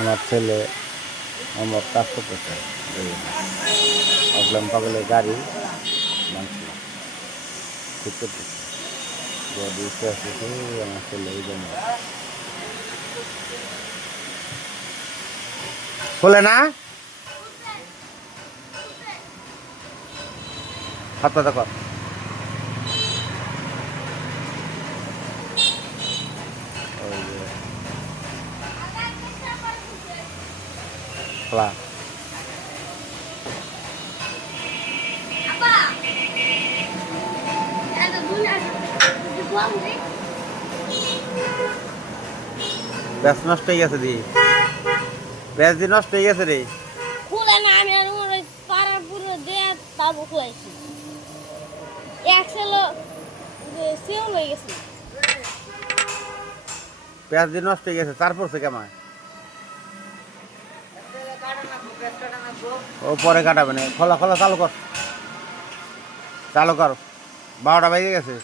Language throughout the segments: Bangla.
আমার ছেলে আমার কাজ করতেছে অগলাম পাগলের গাড়ি মানছিল ঠিক করতেছে উঠে আসতেছে আমার ছেলে এই জন্য খোলে না হাতটা দেখো খোলা ব্যাস নষ্ট হয়ে গেছে দি ব্যাস দি নষ্ট হয়ে গেছে রে খুলে না আমি আর ওই পাড়া পুরো দিয়ে তাবু খুলাইছি একসেলো সেও হয়ে গেছে পেঁয়াজ দিয়ে নষ্ট হয়ে গেছে তারপর সে কেমন ও পরে কাটাবে না খোলা খোলা চালু কর 12টা বেজে গেছে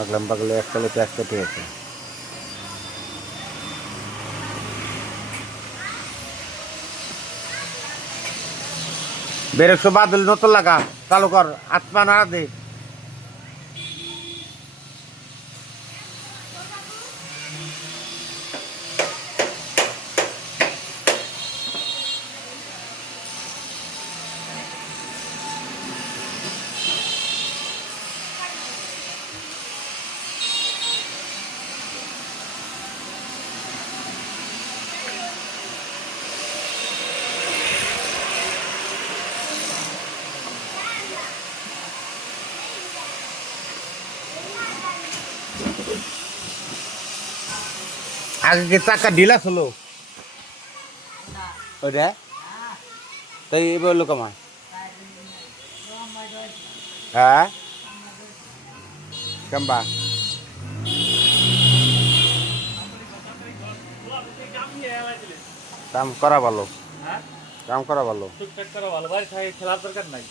আগলাম পাগলে একসাথে পেঁয়াজ কেটে গেছে বেরেকশো বাদল নতুন লাগা চালু কর আত্মা নাড়া দে আগে কি চাকা ঢিলা ছিল ওইটা তাই এবার লোক আমার হ্যাঁ কেমবা কাম করা ভালো কাম করা ভালো টুকটাক করা ভালো বাড়ি থাকে খেলার দরকার নাই